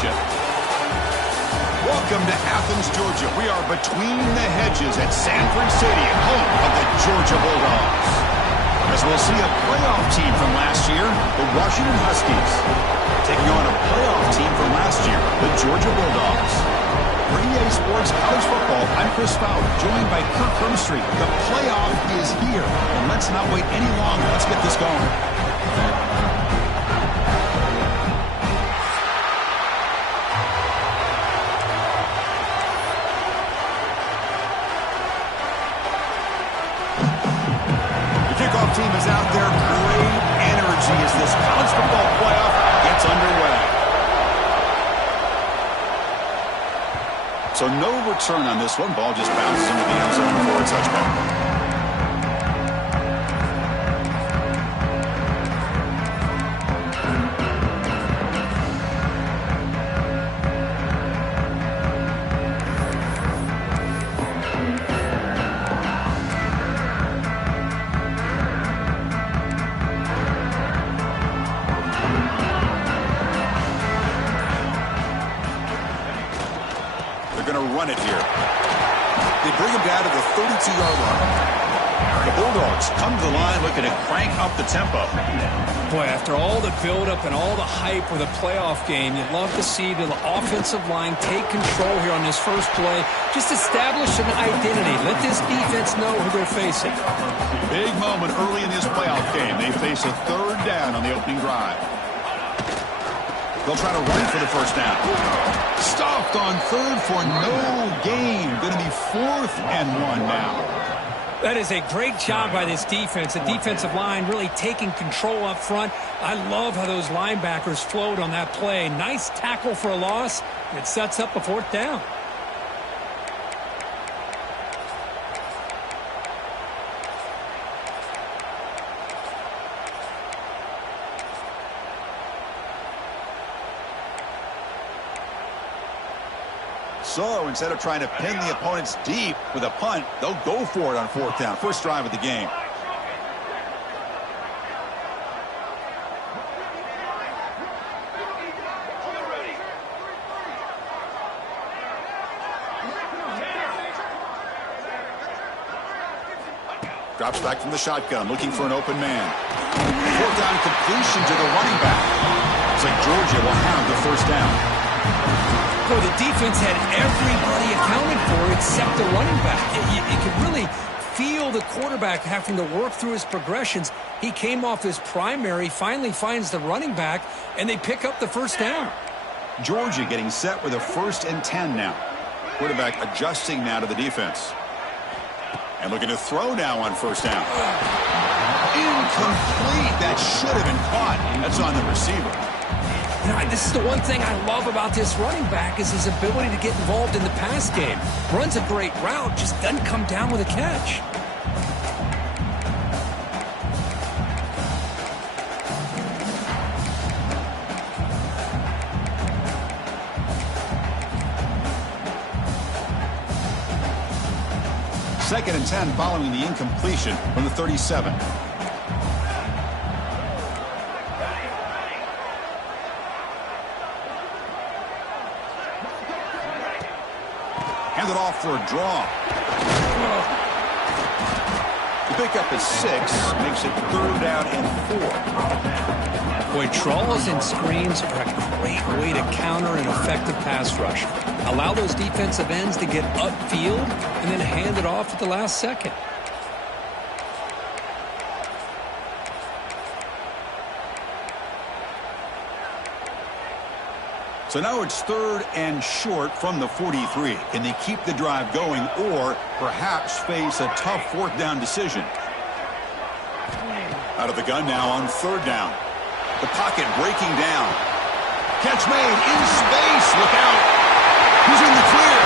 possession. Welcome to Athens, Georgia. We are between the hedges at Sanford Stadium, home of the Georgia Bulldogs. As we'll see a playoff team from last year, the Washington Huskies, taking on a playoff team from last year, the Georgia Bulldogs. For EA Sports College Football, I'm Chris Fowler, joined by Kirk Hermstreet. The playoff is here, and let's not wait any longer. Let's get this going. Team is out there. Great energy as this college football playoff gets underway. So no return on this one. Ball just bounces into the end zone for a touchback. Run it here. They bring him down to the 32-yard line. The Bulldogs come to the line looking to crank up the tempo. Boy, after all the buildup and all the hype with a playoff game, you'd love to see the offensive line take control here on this first play. Just establish an identity. Let this defense know who they're facing. Big moment early in this playoff game. They face a third down on the opening drive. They'll try to run for the first down. Stopped on third for no gain. Going to be 4th and 1 now. That is a great job by this defense. The defensive line really taking control up front. I love how those linebackers flowed on that play. Nice tackle for a loss. It sets up a 4th down. So instead of trying to pin the opponents deep with a punt, they'll go for it on 4th down. First drive of the game. Drops back from the shotgun, looking for an open man. 4th down completion to the running back. Looks like Georgia will have the first down. Boy, the defense had everybody accounted for except the running back. You could really feel the quarterback having to work through his progressions. He came off his primary, finally finds the running back, and they pick up the first down. Georgia getting set with a 1st and 10 now. Quarterback adjusting now to the defense. And looking to throw now on 1st down. Incomplete. That should have been caught. That's on the receiver. You know, this is the one thing I love about this running back is his ability to get involved in the pass game. Runs a great route, just doesn't come down with a catch. Second and 10 following the incompletion from the 37. Handed off for a draw. The pickup is 6, makes it 3rd down and 4. Boy, draws and screens are a great way to counter an effective pass rush. Allow those defensive ends to get upfield and then hand it off at the last second. So now it's 3rd and short from the 43. Can they keep the drive going or perhaps face a tough 4th down decision? Out of the gun now on 3rd down. The pocket breaking down. Catch made in space. Look out. He's in the clear.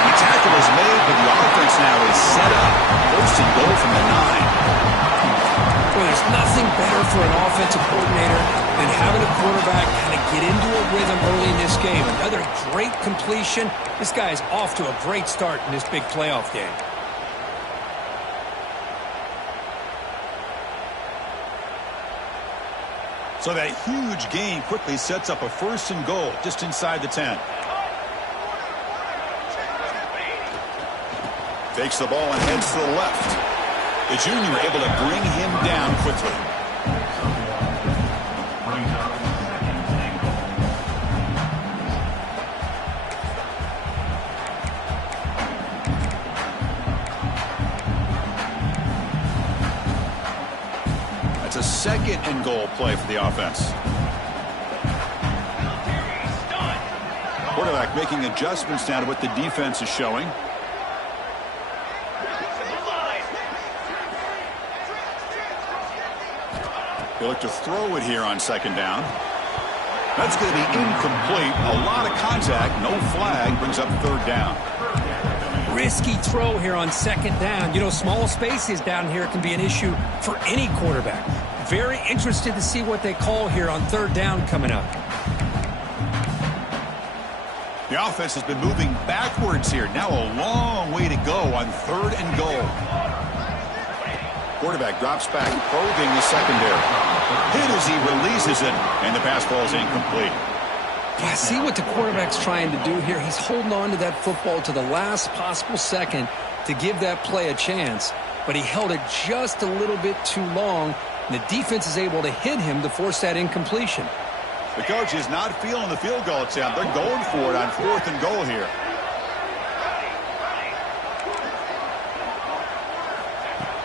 The tackle is made, but the offense now is set up. 1st and goal from the 9. Well, there's nothing better for an offensive coordinator than having a quarterback kind of get into a rhythm early in this game. Another great completion. This guy's off to a great start in this big playoff game. So that huge gain quickly sets up a 1st and goal just inside the 10. Takes the ball and heads to the left. The junior able to bring him down quickly. That's a 2nd and goal play for the offense. Quarterback making adjustments now to what the defense is showing. They look to throw it here on 2nd down. That's going to be incomplete. A lot of contact. No flag. Brings up 3rd down. Risky throw here on 2nd down. You know, small spaces down here can be an issue for any quarterback. Very interested to see what they call here on 3rd down coming up. The offense has been moving backwards here. Now a long way to go on 3rd and goal. Quarterback drops back, probing the secondary. Hit as he releases it, and the pass falls incomplete. I see what the quarterback's trying to do here. He's holding on to that football to the last possible second to give that play a chance, but he held it just a little bit too long, and the defense is able to hit him to force that incompletion. The coach is not feeling the field goal attempt. They're going for it on 4th and goal here.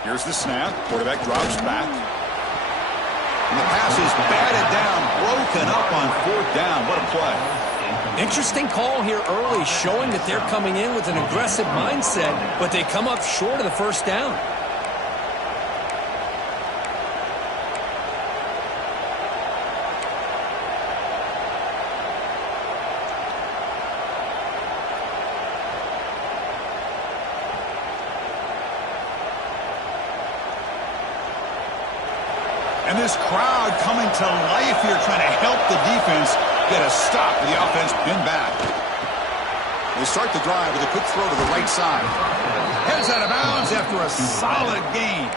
Here's the snap. Quarterback drops back. And the pass is batted down, broken up on 4th down. What a play. Interesting call here early, showing that they're coming in with an aggressive mindset, but they come up short of the 1st down. And this crowd coming to life here, trying to help the defense get a stop with the offense pinned back. They start the drive with a quick throw to the right side. Heads out of bounds after a solid gain.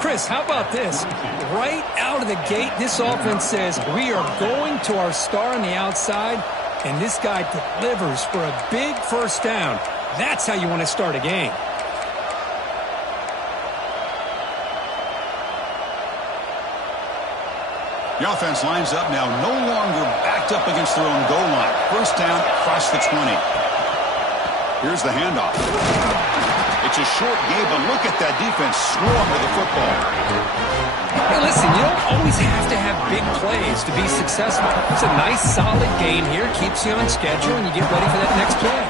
Chris, how about this? Right out of the gate, this offense says, we are going to our star on the outside, and this guy delivers for a big 1st down. That's how you want to start a game. The offense lines up now, no longer backed up against their own goal line. 1st down across the 20. Here's the handoff. It's a short game, but look at that defense swarm with the football. Hey, listen, you don't always have to have big plays to be successful. It's a nice, solid gain here, keeps you on schedule, and you get ready for that next play.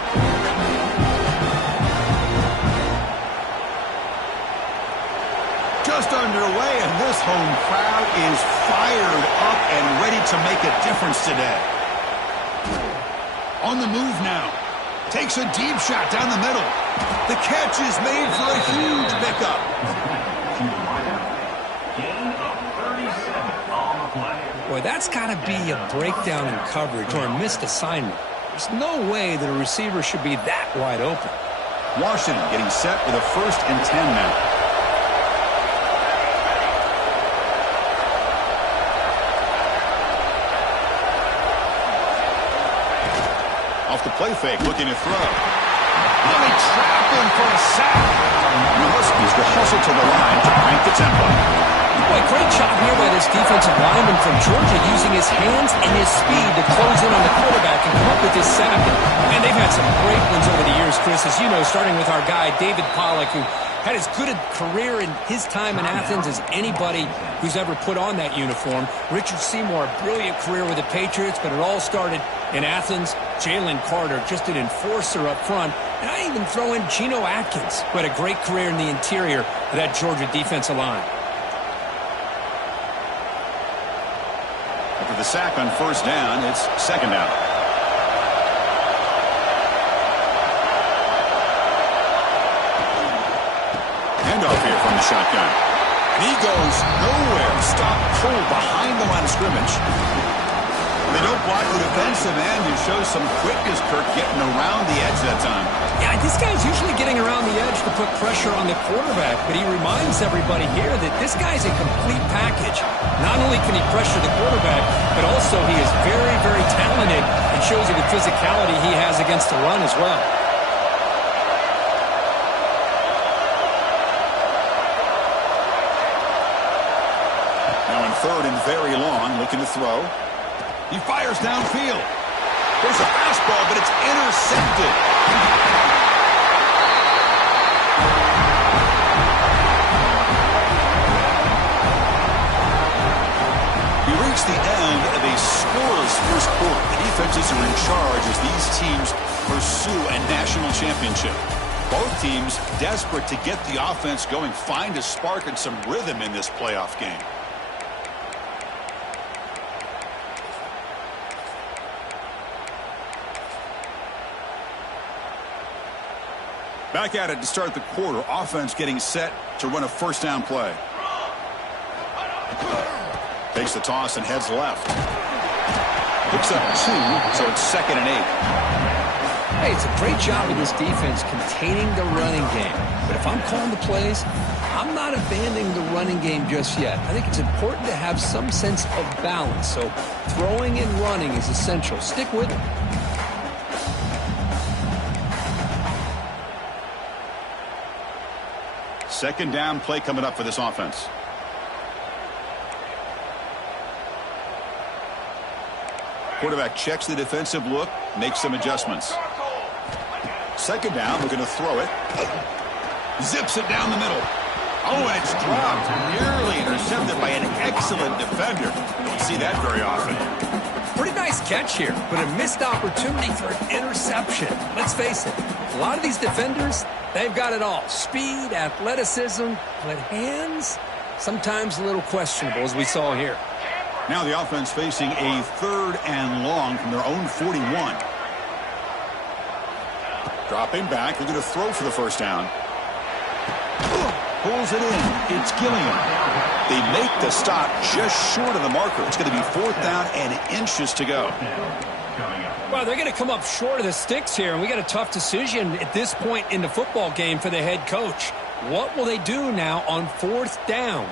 Just underway, and this home crowd is fired up and ready to make a difference today. On the move now. Takes a deep shot down the middle. The catch is made for a huge pickup. Boy, that's got to be a breakdown in coverage or a missed assignment. There's no way that a receiver should be that wide open. Washington getting set with a 1st and 10 now. Off the play fake, looking to throw. And they trap him for a sack. The Huskies will hustle to the line to crank the tempo. Boy, great job here by this defensive lineman from Georgia, using his hands and his speed to close in on the quarterback and come up with this sack. And they've had some great ones over the years, Chris, as you know, starting with our guy, David Pollock, who had as good a career in his time in Athens as anybody who's ever put on that uniform. Richard Seymour, a brilliant career with the Patriots, but it all started in Athens. Jalen Carter, just an enforcer up front. And I even throw in Geno Atkins, who had a great career in the interior of that Georgia defensive line. After the sack on 1st down, it's 2nd down. Handoff here from the shotgun. And he goes nowhere. Stop cold behind the line of scrimmage. They don't block the defensive end. It shows some quickness, Kirk, getting around the edge that time. Yeah, this guy's usually getting around the edge to put pressure on the quarterback, but he reminds everybody here that this guy's a complete package. Not only can he pressure the quarterback, but also he is very, very talented and shows you the physicality he has against the run as well. Now in third and very long, looking to throw. He fires downfield. There's a fastball, but it's intercepted. We reach the end of a scoreless first quarter. The defenses are in charge as these teams pursue a national championship. Both teams desperate to get the offense going, find a spark and some rhythm in this playoff game. Back at it to start the quarter. Offense getting set to run a first down play. Takes the toss and heads left. Picks up 2, so it's 2nd and 8. Hey, it's a great job of this defense containing the running game. But if I'm calling the plays, I'm not abandoning the running game just yet. I think it's important to have some sense of balance. So throwing and running is essential. Stick with it. Second down play coming up for this offense. Quarterback checks the defensive look, makes some adjustments. Second down, we're going to throw it. Zips it down the middle. Oh, and it's dropped. Nearly intercepted by an excellent defender. Don't see that very often. Pretty nice catch here, but a missed opportunity for an interception. Let's face it, a lot of these defenders, they've got it all. Speed, athleticism, but hands, sometimes a little questionable, as we saw here. Now the offense facing a 3rd and long from their own 41. Dropping back, they're going to throw for the first down. Pulls it in. It's Gilliam. They make the stop just short of the marker. It's going to be 4th down and inches to go. Well, they're going to come up short of the sticks here, and we got a tough decision at this point in the football game for the head coach. What will they do now on 4th down?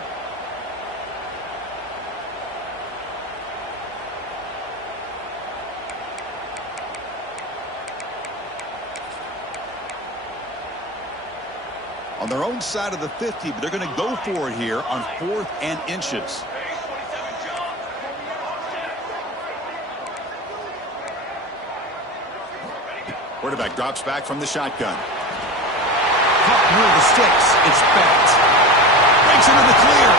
On their own side of the 50, but they're going to go for it here on 4th and inches. Quarterback drops back from the shotgun. Caught near the sticks. It's backed. Breaks into the clear.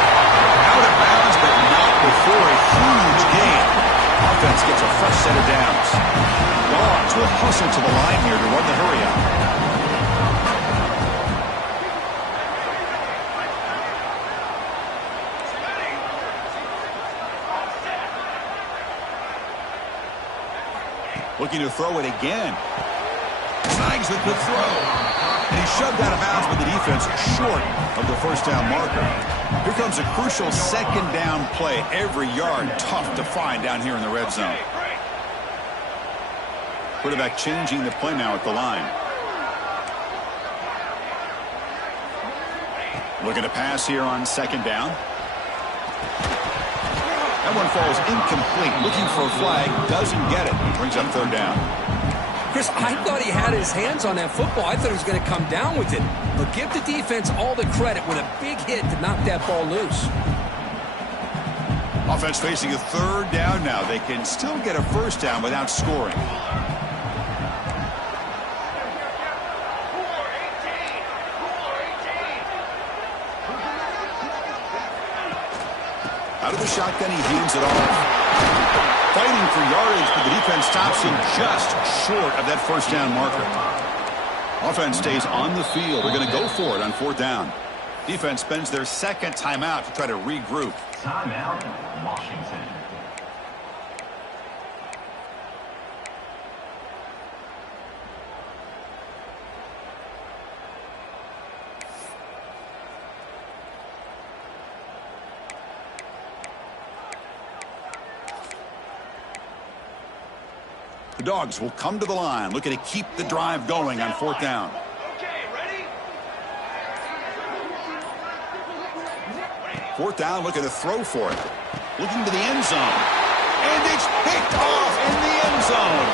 Out of bounds, but not before a huge gain. Offense gets a fresh set of downs. Dogs will hustle to the line here to run the hurry up. Looking to throw it again. Snags the good throw. And he's shoved out of bounds by the defense short of the first down marker. Here comes a crucial 2nd down play. Every yard tough to find down here in the red zone. Quarterback changing the play now at the line. Looking to pass here on 2nd down. That one falls incomplete. Looking for a flag. Doesn't get it. Brings up 3rd down. Chris, I thought he had his hands on that football. I thought he was going to come down with it. But give the defense all the credit with a big hit to knock that ball loose. Offense facing a 3rd down now. They can still get a first down without scoring. Out of the shotgun, he hands it off. Fighting for yardage, but the defense stops him just short of that first down marker. Offense stays on the field. They're going to go for it on 4th down. Defense spends their 2nd timeout to try to regroup. Timeout, Washington. The Dogs will come to the line, looking to keep the drive going on 4th down. Fourth down, looking to throw for it. Looking to the end zone. And it's picked off in the end zone.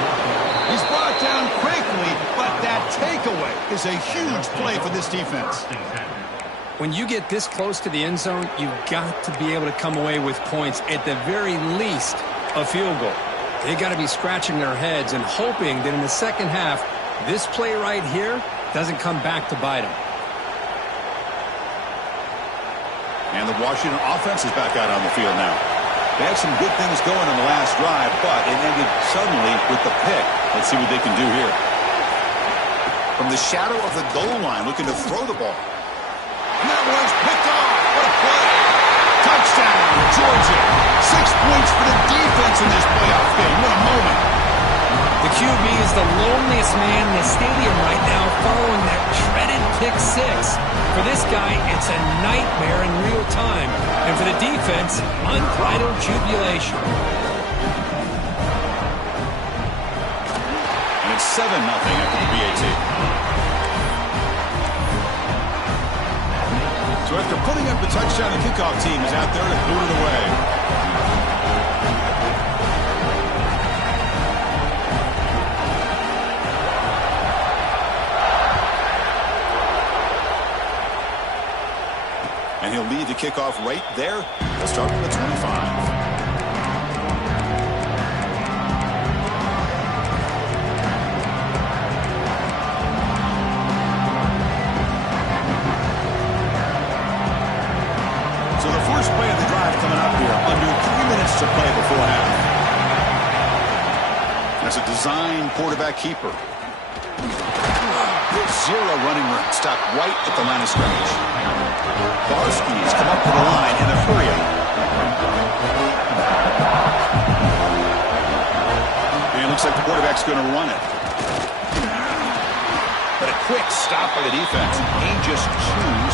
He's brought down quickly, but that takeaway is a huge play for this defense. When you get this close to the end zone, you've got to be able to come away with points, at the very least, a field goal. They got to be scratching their heads and hoping that in the second half, this play right here doesn't come back to bite them. And the Washington offense is back out on the field now. They had some good things going on the last drive, but it ended suddenly with the pick. Let's see what they can do here. From the shadow of the goal line, looking to throw the ball. And that one's picked off. What a play. Touchdown, Georgia. 6 points for the defense in this playoff game. What a moment. The QB is the loneliest man in the stadium right now following that dreaded pick 6. For this guy, it's a nightmare in real time. And for the defense, unbridled jubilation. And it's 7-0 after the BAT. So after putting up the touchdown, the kickoff team is out there to boot it away. And he'll lead the kickoff right there. They'll start from the 25. So the first play of the drive coming up here. Under 3 minutes to play before half. That's a design quarterback keeper. Zero running room. Stopped right at the line of scrimmage. Barski's come up to the line in a hurry up. And it looks like the quarterback's going to run it. But a quick stop by the defense. Gain just 2,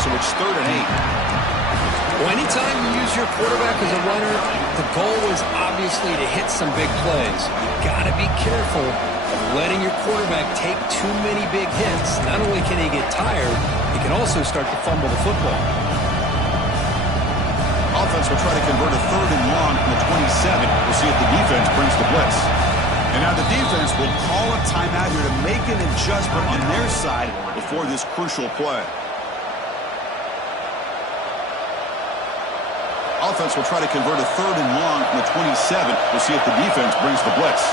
so it's 3rd and 8. Well, anytime you use your quarterback as a runner, the goal is obviously to hit some big plays. You've got to be careful of letting your quarterback take too many big hits. Not only can he get tired, he can also start to fumble the football. Offense will try to convert a 3rd and long from the 27. We'll see if the defense brings the blitz. And now the defense will call a timeout here to make an adjustment on their side before this crucial play. Offense will try to convert a 3rd and long from the 27. We'll see if the defense brings the blitz.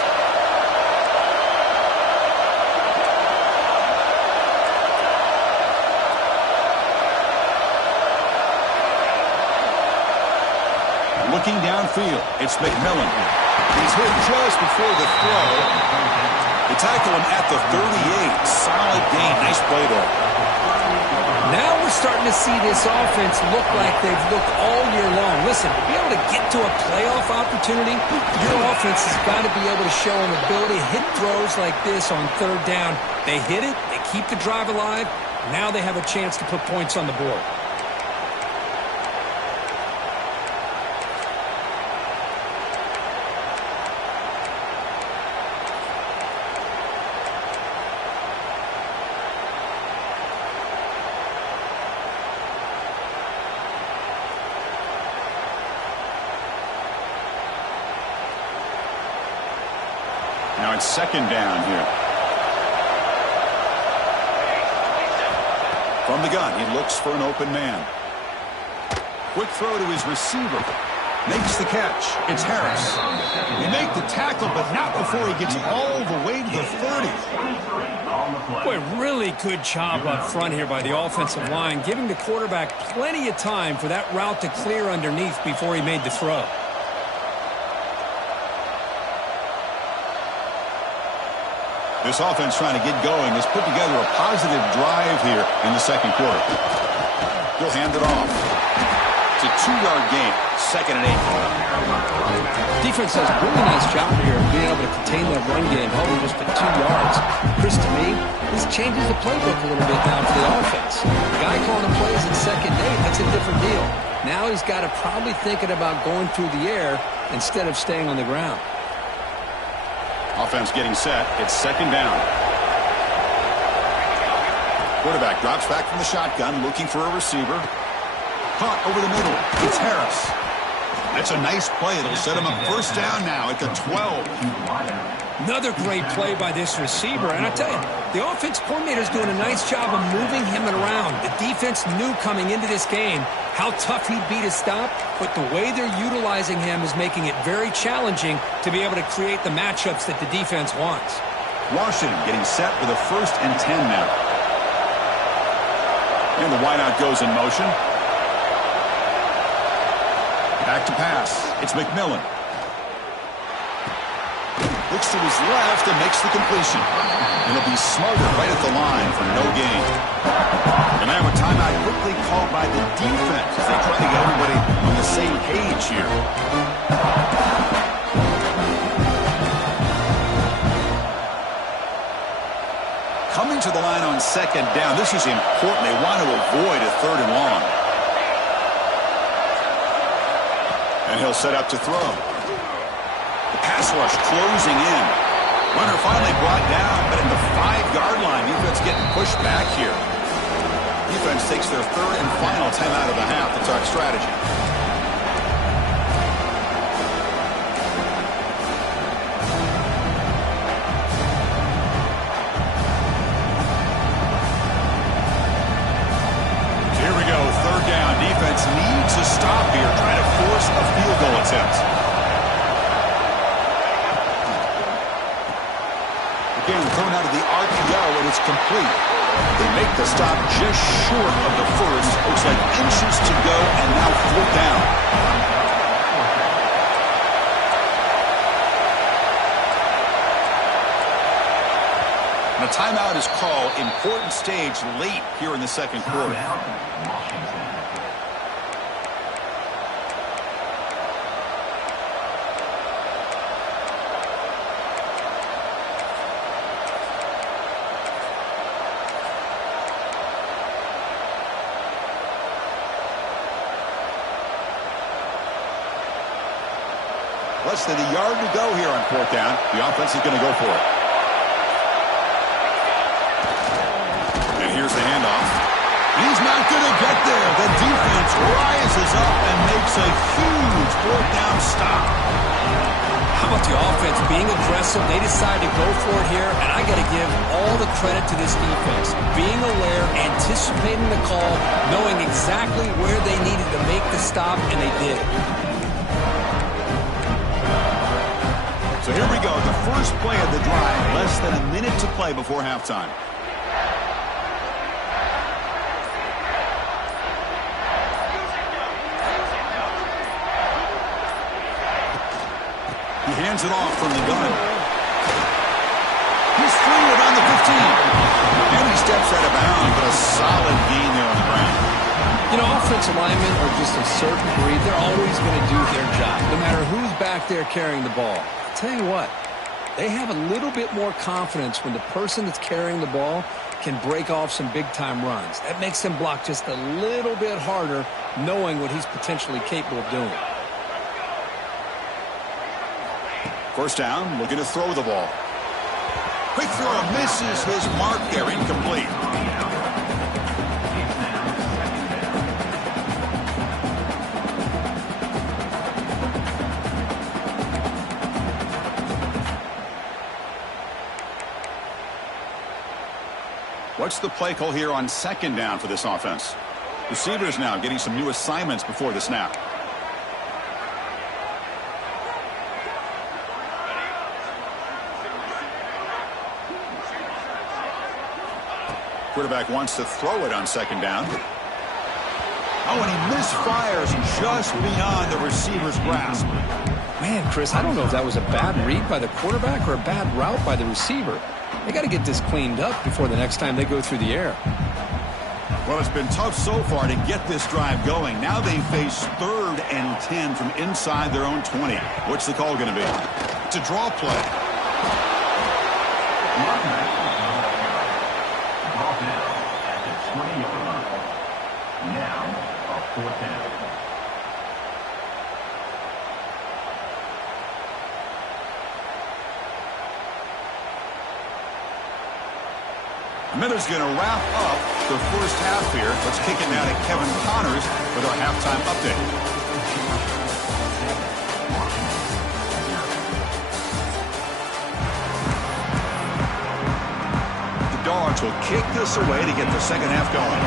Looking downfield, it's McMillan. He's hit just before the throw. They tackle him at the 38. Solid gain. Nice play there. Now we're starting to see this offense look like they've looked all year long. Listen, to be able to get to a playoff opportunity, your offense has got to be able to show an ability to hit throws like this on 3rd down. They hit it. They keep the drive alive. Now they have a chance to put points on the board. Now it's 2nd down here. From the gun, he looks for an open man. Quick throw to his receiver. Makes the catch. It's Harris. They make the tackle, but not before he gets all the way to the 30. Boy, really good job up front here by the offensive line, giving the quarterback plenty of time for that route to clear underneath before he made the throw. This offense trying to get going has put together a positive drive here in the 2nd quarter. He'll hand it off. It's a 2-yard gain. 2nd and 8. Defense does a really nice job here of being able to contain that run game, holding just to 2 yards. Chris, to me, this changes the playbook a little bit now for the offense. The guy calling the plays at 2nd and 8, that's a different deal. Now he's got to probably thinking about going through the air instead of staying on the ground. Offense getting set. It's second down. Quarterback drops back from the shotgun, looking for a receiver. Caught over the middle. It's Harris. That's a nice play. It'll set him up first down now at the 12. Another great play by this receiver. And I tell you, the offense coordinator is doing a nice job of moving him around. The defense knew coming into this game how tough he'd be to stop, but the way they're utilizing him is making it very challenging to be able to create the matchups that the defense wants. Washington getting set with a 1st and 10 now. And the wideout goes in motion. Back to pass. It's McMillan. Looks to his left and makes the completion. It'll be smothered right at the line for no gain. And now a timeout quickly called by the defense as they try to get everybody on the same page here. Coming to the line on second down. This is important. They want to avoid a 3rd and long. And he'll set up to throw. The pass rush closing in. Runner finally brought down, but at the 5-yard line, defense getting pushed back here. Defense takes their 3rd and final timeout of the half to talk strategy. Here we go, 3rd down. Defense needs a stop here, trying to force a field goal attempt. Again, thrown out of the RPO, and it's complete. They make the stop just short of the first. Looks like inches to go, and now 4th down. And a timeout is called. Important stage late here in the second quarter. Less than a yard to go here on 4th down. The offense is going to go for it. And here's the handoff. He's not going to get there. The defense rises up and makes a huge 4th down stop. How about the offense being aggressive? They decide to go for it here, and I got to give all the credit to this defense. Being aware, anticipating the call, knowing exactly where they needed to make the stop, and they did. So here we go, the first play of the drive, less than a minute to play before halftime. He hands it off from the gun. He's free around the 15. And he steps out of bounds, but a solid gain there on the ground. You know, offensive linemen are just a certain breed. They're always going to do their job, no matter who's back there carrying the ball. I'll tell you what, they have a little bit more confidence when the person that's carrying the ball can break off some big-time runs. That makes them block just a little bit harder, knowing what he's potentially capable of doing. First down, looking to throw the ball. Quick throw, misses his mark there, incomplete. What's the play call here on second down for this offense? Receivers now getting some new assignments before the snap. Quarterback wants to throw it on second down. Oh, and he misfires just beyond the receiver's grasp. Man, Chris, I don't know if that was a bad read by the quarterback or a bad route by the receiver. They got to get this cleaned up before the next time they go through the air. Well, it's been tough so far to get this drive going. Now they face 3rd and 10 from inside their own 20. What's the call going to be? It's a draw play. Now, a 4th down. Miller's going to wrap up the first half here. Let's kick it now to Kevin Connors with our halftime update. The Dogs will kick this away to get the second half going.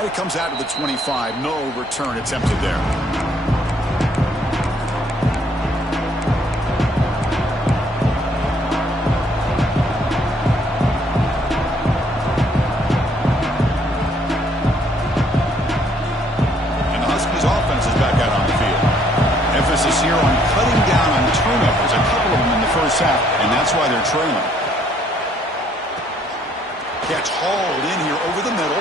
And it comes out to the 25. No return attempted there. And the Huskies offense is back out on the field. Emphasis here on cutting down on turnovers, a couple of them in the first half, and that's why they're trailing. Catch hauled in here over the middle.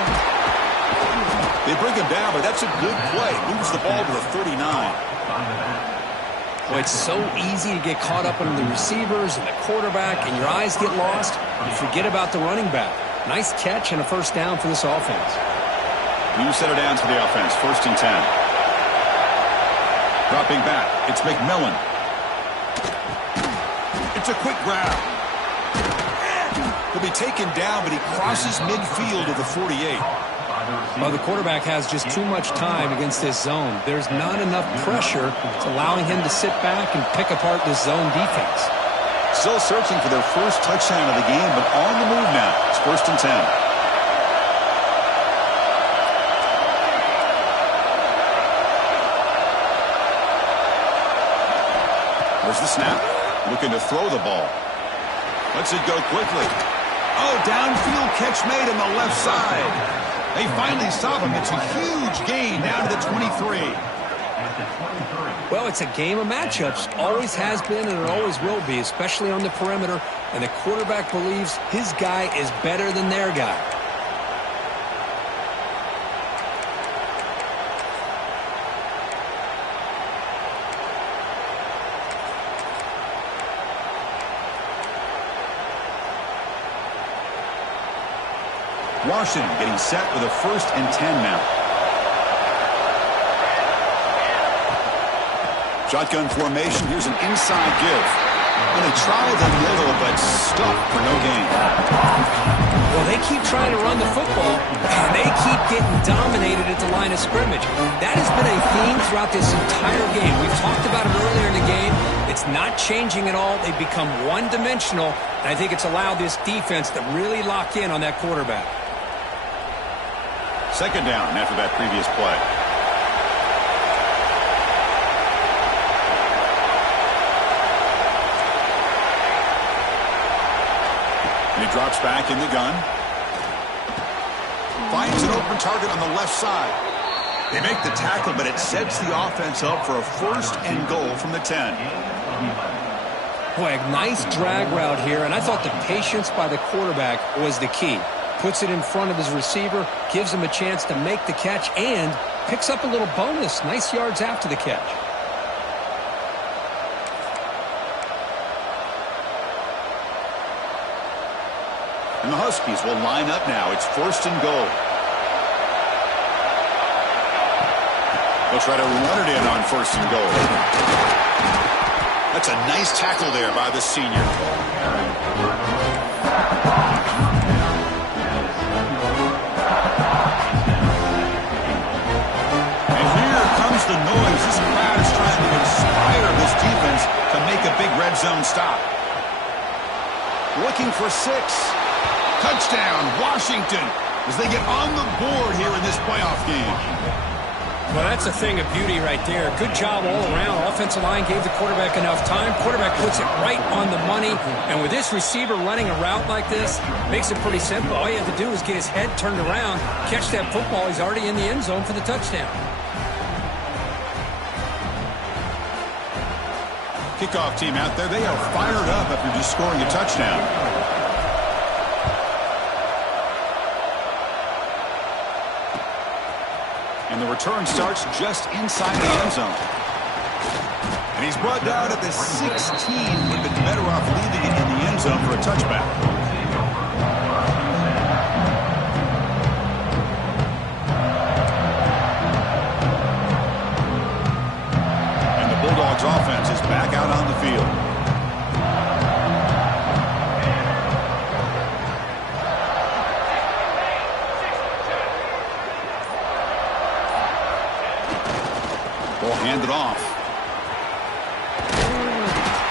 They bring him down, but that's a good play. Moves the ball to the 39. Well, it's so easy to get caught up in the receivers and the quarterback, and your eyes get lost. You forget about the running back. Nice catch and a first down for this offense. New set of downs for the offense. 1st and 10. Dropping back. It's McMillan. It's a quick grab. He'll be taken down, but he crosses midfield to the 48. Well, the quarterback has just too much time against this zone. There's not enough pressure. It's allowing him to sit back and pick apart this zone defense. Still searching for their first touchdown of the game, but on the move now. It's 1st and 10. There's the snap. Looking to throw the ball. Lets it go quickly. Oh, downfield catch made on the left side. They finally stop him. It's a huge gain down to the 23. Well, it's a game of matchups. Always has been and it always will be, especially on the perimeter. And the quarterback believes his guy is better than their guy. Washington getting set with a 1st and 10 now. Shotgun formation. Here's an inside give. Going to try the middle, but stuck for no gain. Well, they keep trying to run the football, and they keep getting dominated at the line of scrimmage. That has been a theme throughout this entire game. We've talked about it earlier in the game. It's not changing at all. They've become one-dimensional, and I think it's allowed this defense to really lock in on that quarterback. 2nd down after that previous play. And he drops back in the gun. Finds an open target on the left side. They make the tackle, but it sets the offense up for a 1st and goal from the 10. Boy, a nice drag route here, and I thought the patience by the quarterback was the key. Puts it in front of his receiver, gives him a chance to make the catch, and picks up a little bonus. Nice yards after the catch. And the Huskies will line up now. It's 1st and goal. They'll try to run it in on 1st and goal. That's a nice tackle there by the senior. The noise. This crowd is trying to inspire this defense to make a big red zone stop. Looking for 6. Touchdown, Washington, as they get on the board here in this playoff game. Well, that's a thing of beauty right there. Good job all around. Offensive line gave the quarterback enough time. Quarterback puts it right on the money. And with this receiver running a route like this, makes it pretty simple. All you have to do is get his head turned around, catch that football. He's already in the end zone for the touchdown. Kickoff team out there, they are fired up after just scoring a touchdown. And the return starts just inside the end zone. And he's brought down at the 16. Would have been better off leaving it in the end zone for a touchback. field. Ball handed off.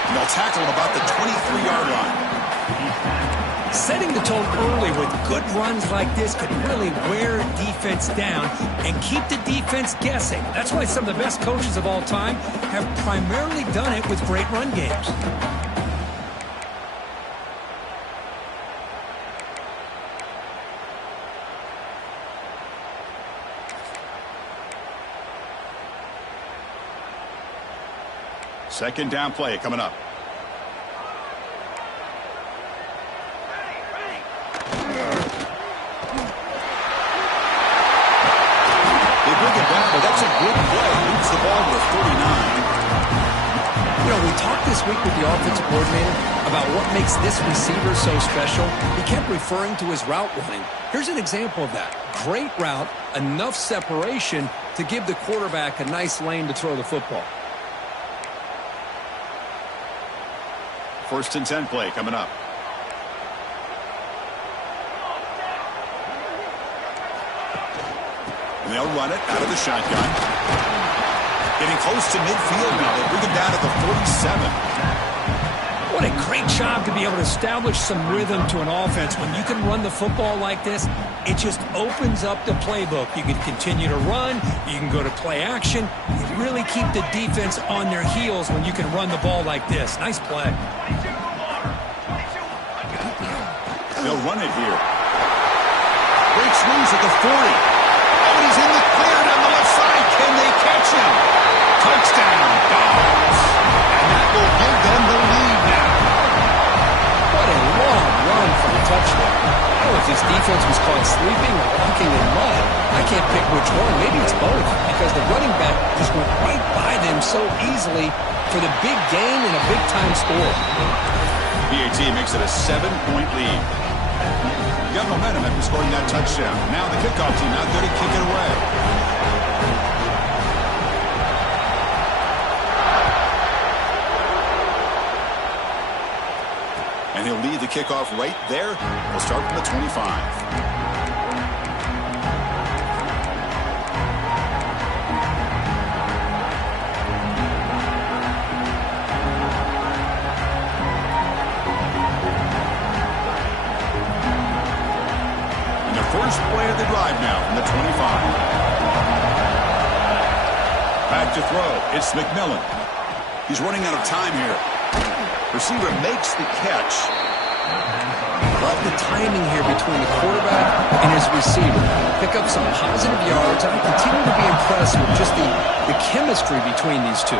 And they'll tackle him about the 23-yard line. Setting the tone early with good runs like this could really wear defense down and keep the defense guessing. That's why some of the best coaches of all time have primarily done it with great run games. Second down play coming up. They bring it down, but that's a good play. Moves the ball to the 39. You know, we talked this week with the offensive coordinator about what makes this receiver so special. He kept referring to his route running. Here's an example of that. Great route, enough separation to give the quarterback a nice lane to throw the football. First and 10 play coming up. And they'll run it out of the shotgun. Getting close to midfield now. They'll bring it down to the 47. What a great job to be able to establish some rhythm to an offense. When you can run the football like this, it just opens up the playbook. You can continue to run. You can go to play action. You really keep the defense on their heels when you can run the ball like this. Nice play. They'll run it here. Great swings at the 40. Oh, and he's in the clear down the left side. Can they catch him? Touchdown, Dogs. And that will give them the lead now. What a long run for the touchdown. Oh, if this defense was caught sleeping or walking in mud, I can't pick which one. Maybe it's both, because the running back just went right by them so easily for the big gain and a big-time score. BAT makes it a 7-point lead. You got momentum after scoring that touchdown. Now the kickoff team out there to kick it away. And he'll lead the kickoff right there. We'll start from the 25. First play of the drive now from the 25. Back to throw. It's McMillan. He's running out of time here. Receiver makes the catch. Love the timing here between the quarterback and his receiver. Pick up some positive yards. I continue to be impressed with just the chemistry between these two.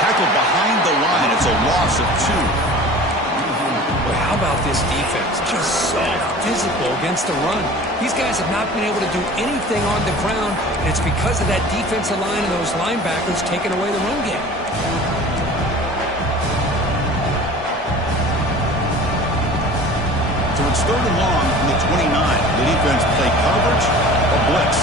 Tackled behind the line. It's a loss of 2. How about this defense? Just so physical against the run. These guys have not been able to do anything on the ground, and it's because of that defensive line and those linebackers taking away the run game. So it's third and long from the 29. The defense play coverage or blitz.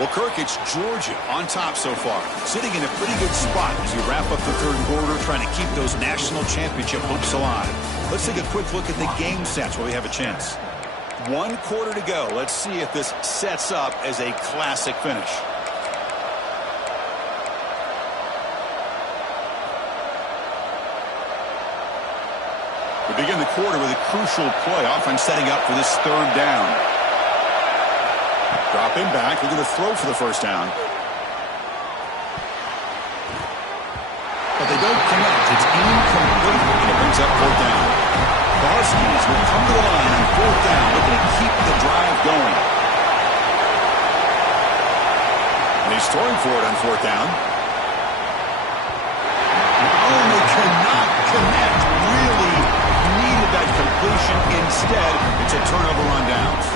Well, Kirk, it's Georgia on top so far, sitting in a pretty good spot as you wrap up the third quarter, trying to keep those national championship hopes alive. Let's take a quick look at the game stats while we have a chance. 1 quarter to go. Let's see if this sets up as a classic finish. We begin the quarter with a crucial play, offense setting up for this third down. Drop him back. They're going to throw for the first down. But they don't connect. It's incomplete. And it brings up fourth down. The Huskies will come to the line on fourth down, looking to keep the drive going. And he's throwing for it on fourth down. Oh, and they cannot connect. Really needed that completion. Instead, it's a turnover on downs.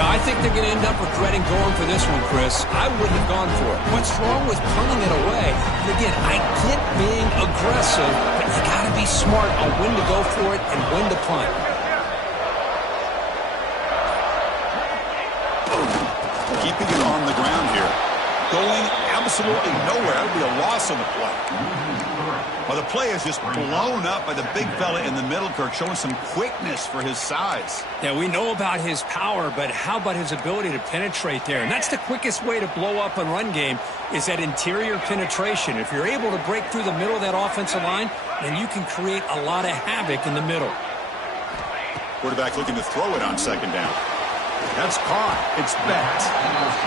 I think they're going to end up regretting going for this one, Chris. I wouldn't have gone for it. What's wrong with punting it away? And again, I get being aggressive, but you got to be smart on when to go for it and when to punt. Keeping it on the ground here. Going absolutely nowhere. That would be a loss on the play. Well, the play is just blown up by the big fella in the middle, Kirk, showing some quickness for his size. Yeah, we know about his power, but how about his ability to penetrate there? And that's the quickest way to blow up a run game is that interior penetration. If you're able to break through the middle of that offensive line, then you can create a lot of havoc in the middle. Quarterback looking to throw it on second down. That's caught. It's back.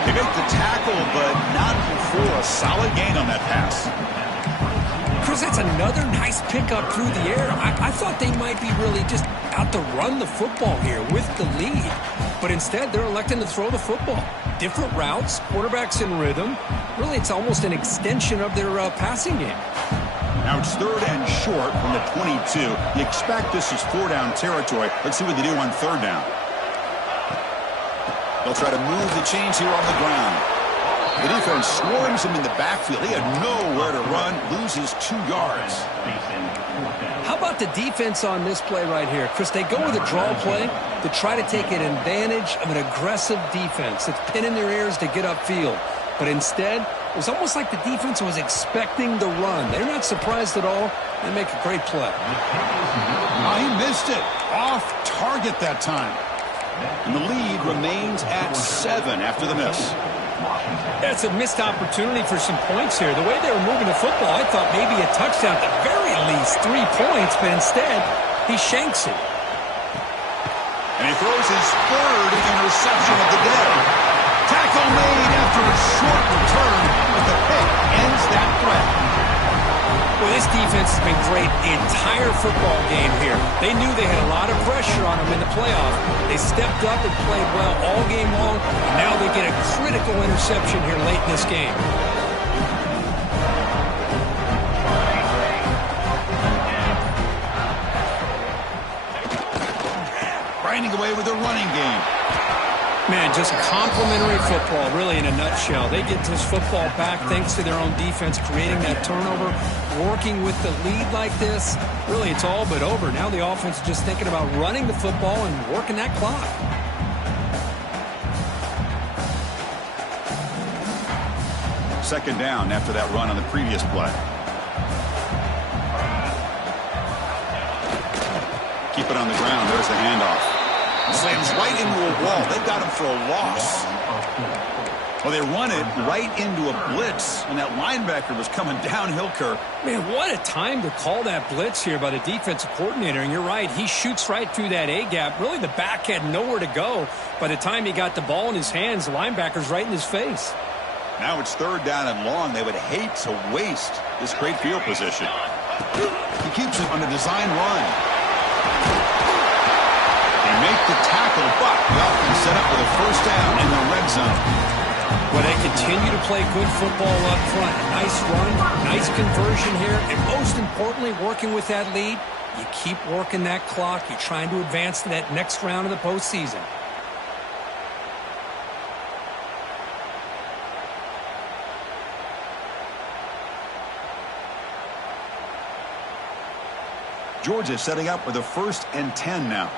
They make the tackle, but not before a solid gain on that pass. Chris, that's another nice pickup through the air. I thought they might be really just out to run the football here with the lead. But instead, they're electing to throw the football. Different routes, quarterbacks in rhythm. Really, it's almost an extension of their passing game. Now it's 3rd and short from the 22. You expect this is 4-down territory. Let's see what they do on 3rd down. They'll try to move the chains here on the ground. The defense swarms him in the backfield. He had nowhere to run, loses 2 yards. How about the defense on this play right here? Chris, they go with a draw play to try to take an advantage of an aggressive defense that's pinning their ears to get upfield. But instead, it was almost like the defense was expecting the run. They're not surprised at all. They make a great play. Oh, he missed it. Off target that time. And the lead remains at 7 after the miss. That's a missed opportunity for some points here. The way they were moving the football, I thought maybe a touchdown, at the very least 3 points, but instead, he shanks it. And he throws his 3rd interception of the day. Tackle made after a short return, but the pick ends that threat. Well, this defense has been great the entire football game here. They knew they had a lot of pressure on them in the playoff. They stepped up and played well all game long, and now they get a critical interception here late in this game. Grinding away with a running game. Man, just complimentary football, really, in a nutshell. They get this football back thanks to their own defense, creating that turnover, working with the lead like this. Really, it's all but over. Now the offense is just thinking about running the football and working that clock. Second down after that run on the previous play. Keep it on the ground. There's the handoff. Slams right into a wall. They got him for a loss. Well, they run it right into a blitz, and that linebacker was coming downhill, Kirk. Man, what a time to call that blitz here by the defensive coordinator. And you're right, he shoots right through that A-gap. Really, the back had nowhere to go. By the time he got the ball in his hands, the linebacker's right in his face. Now it's 3rd down and long. They would hate to waste this great field position. He keeps it on a design run. They make the tackle, but the offense set up with a 1st down in the red zone. Well, they continue to play good football up front. Nice run, nice conversion here, and most importantly, working with that lead, you keep working that clock. You're trying to advance to that next round of the postseason. Georgia setting up with a 1st and 10 now.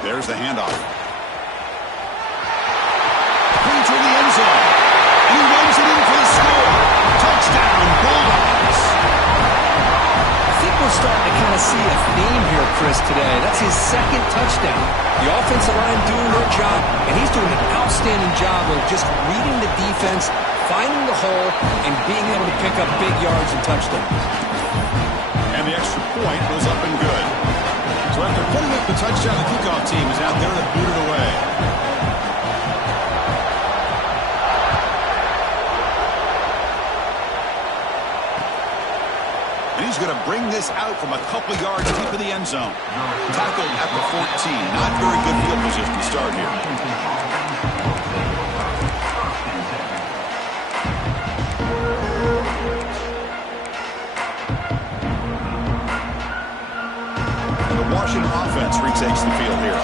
There's the handoff. Into the end zone. And he runs it in for the score. Touchdown, Bulldogs. I think we're starting to kind of see a theme here, Chris, today. That's his 2nd touchdown. The offensive line doing their job, and he's doing an outstanding job of just reading the defense, finding the hole, and being able to pick up big yards and touchdowns. And the extra point goes up and good. So after putting up the touchdown, the kickoff team is out there to boot it away. And he's going to bring this out from a couple yards deep in the end zone. Tackled at the 14. Not very good field position to start here. offense retakes the field here.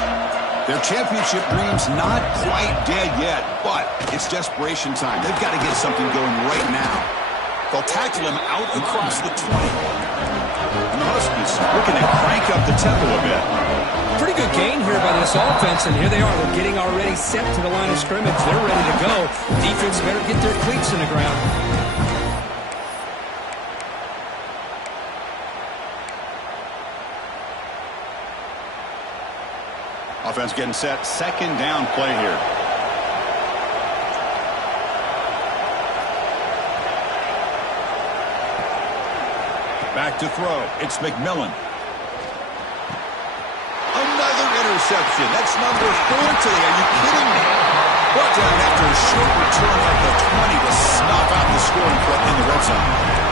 Their championship dream's not quite dead yet, but it's desperation time. They've got to get something going right now. They'll tackle him out across the 20. And the Huskies looking to crank up the tempo a bit. Pretty good gain here by this offense, and here they are. They're getting already set to the line of scrimmage. They're ready to go. Defense better get their cleats in the ground. Offense getting set. Second down play here. Back to throw. It's McMillan. Another interception. That's number 4 today. Are you kidding me? Brought down after a short return at the 20 to snuff out the scoring threat in the red zone.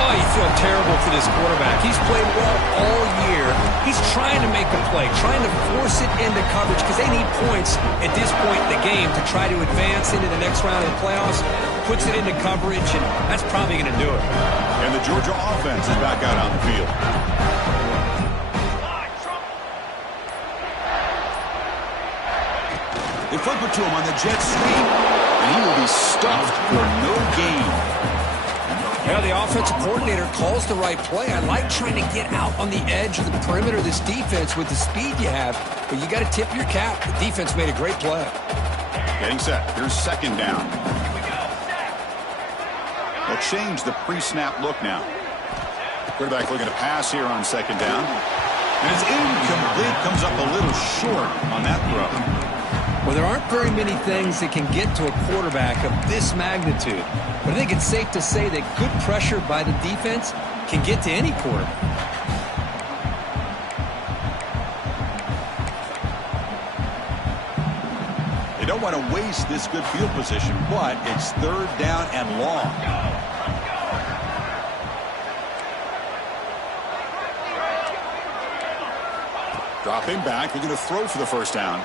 Oh, you feel terrible for this quarterback. He's played well all year. He's trying to make a play, trying to force it into coverage because they need points at this point in the game to try to advance into the next round of the playoffs. Puts it into coverage, and that's probably going to do it. And the Georgia offense is back out on the field. They flip it to him on the jet sweep, and he will be stuffed for no gain. Yeah, the offensive coordinator calls the right play. I like trying to get out on the edge of the perimeter of this defense with the speed you have, but you got to tip your cap. The defense made a great play. Getting set. Here's second down. They'll change the pre-snap look now. Quarterback looking to pass here on second down. And it's incomplete. Comes up a little short on that throw. Well, there aren't very many things that can get to a quarterback of this magnitude. But I think it's safe to say that good pressure by the defense can get to any quarterback. They don't want to waste this good field position, but it's third down and long. Dropping back, looking to throw for the first down.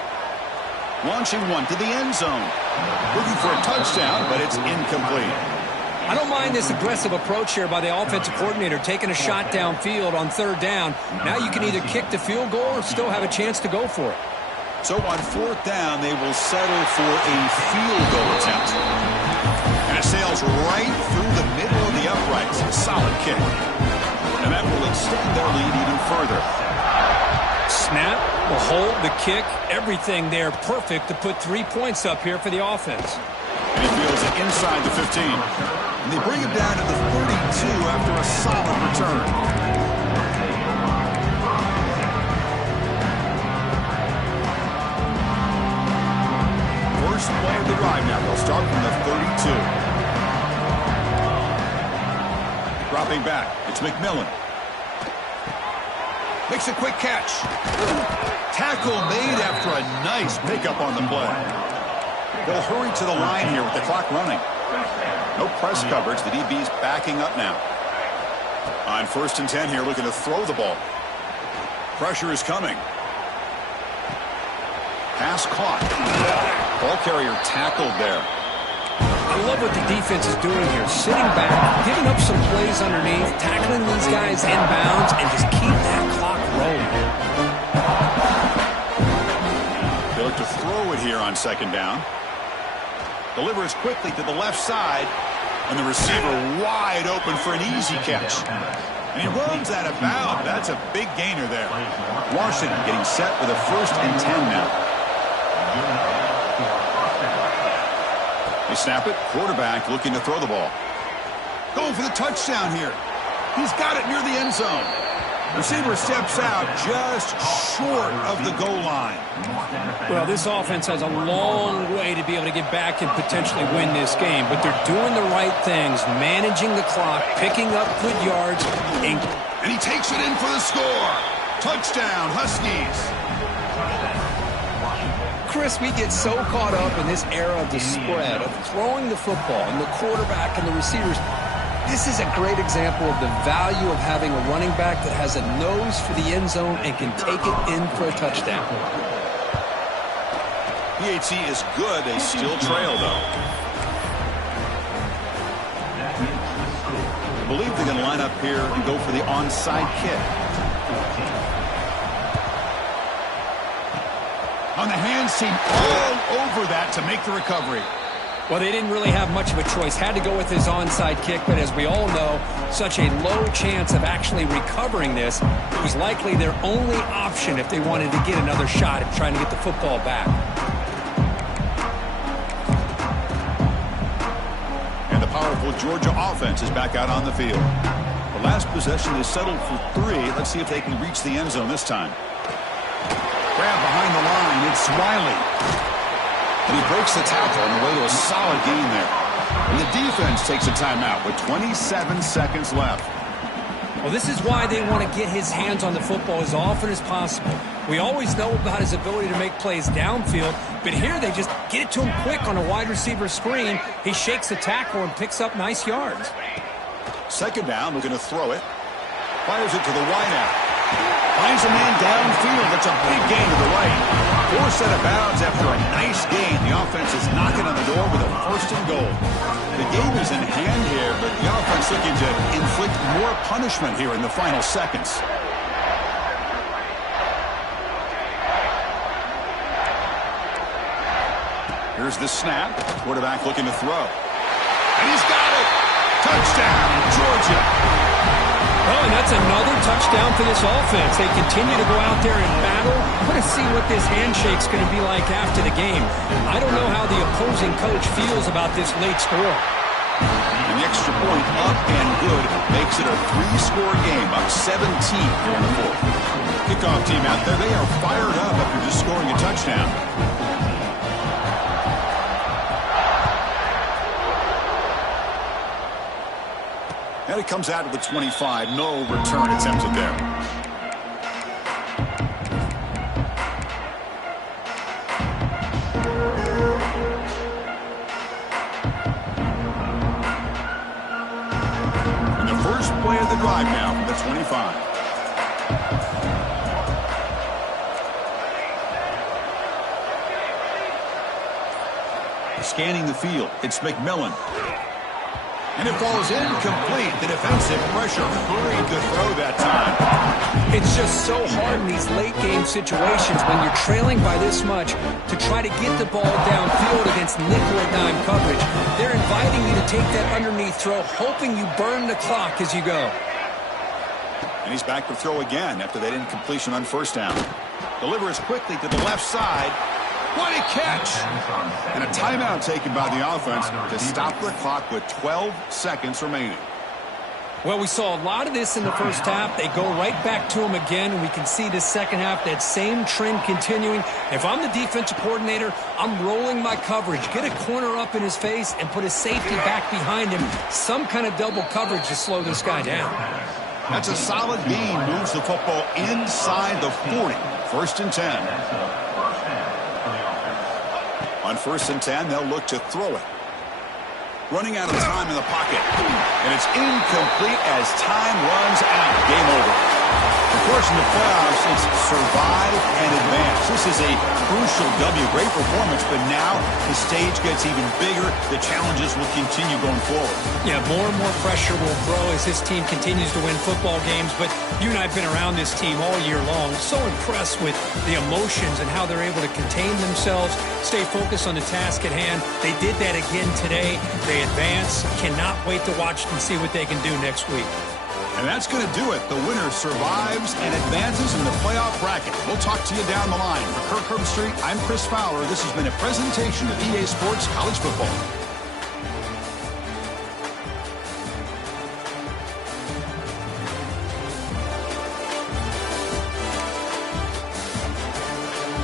Launching one to the end zone. Looking for a touchdown, but it's incomplete. I don't mind this aggressive approach here by the offensive coordinator, taking a shot downfield on third down. Now you can either kick the field goal or still have a chance to go for it. So on fourth down, they will settle for a field goal attempt. And it sails right through the middle of the uprights. Solid kick. And that will extend their lead even further. Snap, the hold, the kick, everything there perfect to put 3 points up here for the offense. And he feels it inside the 15. And they bring him down to the 32 after a solid return. First play of the drive now. They'll start from the 32. Dropping back. It's McMillan. Makes a quick catch. Tackle made after a nice pickup on the play. They'll hurry to the line here with the clock running. No press coverage. The DB's backing up now. On 1st and 10 here, looking to throw the ball. Pressure is coming. Pass caught. Ball carrier tackled there. I love what the defense is doing here. Sitting back, giving up some plays underneath, tackling these guys inbounds, and just keep that clock rolling. They look to throw it here on second down. Delivers quickly to the left side, and the receiver wide open for an easy catch. And he runs out of bounds. That's a big gainer there. Washington getting set with a 1st and 10 now. They snap it. Quarterback looking to throw the ball. Going for the touchdown here. He's got it near the end zone. Receiver steps out just short of the goal line. Well, this offense has a long way to be able to get back and potentially win this game, but they're doing the right things, managing the clock, picking up good yards. And he takes it in for the score. Touchdown, Huskies. Chris, we get so caught up in this era of the spread, of throwing the football and the quarterback and the receivers. This is a great example of the value of having a running back that has a nose for the end zone and can take it in for a touchdown. PAT is good. They still trail, though. I believe they're going to line up here and go for the onside kick. on the hands team all over that to make the recovery. Well, they didn't really have much of a choice. Had to go with his onside kick, but as we all know, such a low chance of actually recovering this. It was likely their only option if they wanted to get another shot at trying to get the football back. And the powerful Georgia offense is back out on the field. The last possession is settled for 3. Let's see if they can reach the end zone this time. Grab behind the line. It's Wiley. And he breaks the tackle on the way to a solid gain there. And the defense takes a timeout with 27 seconds left. Well, this is why they want to get his hands on the football as often as possible. We always know about his ability to make plays downfield, but here they just get it to him quick on a wide receiver screen. He shakes the tackle and picks up nice yards. Second down, looking to throw it. Fires it to the wideout. Finds a man downfield. That's a big gain to the right. 4 out of bounds after a nice gain. The offense is knocking on the door with a 1st and goal. The game is in hand here, but the offense looking to inflict more punishment here in the final seconds. Here's the snap. Quarterback looking to throw. And he's got it. Touchdown, Georgia. Oh, and that's another touchdown for this offense. They continue to go out there and battle. I want to see what this handshake's going to be like after the game. I don't know how the opposing coach feels about this late score. And the extra point up and good makes it a 3-score game, up 17 here in the 4th. Kickoff team out there, they are fired up after just scoring a touchdown. And it comes out of the 25. No return attempted there. And the first play of the drive now from the 25. Scanning the field, it's McMillan. And it falls incomplete. The defensive pressure hurried to throw that time. It's just so hard in these late game situations when you're trailing by this much to try to get the ball downfield against nickel or dime coverage. They're inviting you to take that underneath throw, hoping you burn the clock as you go. And he's back to throw again after that incompletion on 1st down. Delivers quickly to the left side. What a catch! And a timeout taken by the offense to stop the clock with 12 seconds remaining. Well, we saw a lot of this in the first half. They go right back to him again, and we can see this second half, that same trend continuing. If I'm the defensive coordinator, I'm rolling my coverage. Get a corner up in his face and put a safety back behind him. Some kind of double coverage to slow this guy down. That's a solid gain. Moves the football inside the 40. 1st and 10. On 1st and 10, they'll look to throw it. Running out of time in the pocket. And it's incomplete as time runs out. Game over. Of course, in the playoffs, it's survive and advance. This is a crucial W. Great performance, but now the stage gets even bigger. The challenges will continue going forward. Yeah, more and more pressure will grow as this team continues to win football games. But you and I have been around this team all year long. So impressed with the emotions and how they're able to contain themselves, stay focused on the task at hand. They did that again today. They advance. Cannot wait to watch and see what they can do next week. And that's going to do it. The winner survives and advances in the playoff bracket. We'll talk to you down the line. For Kirk Herbstreit, I'm Chris Fowler. This has been a presentation of EA Sports College Football.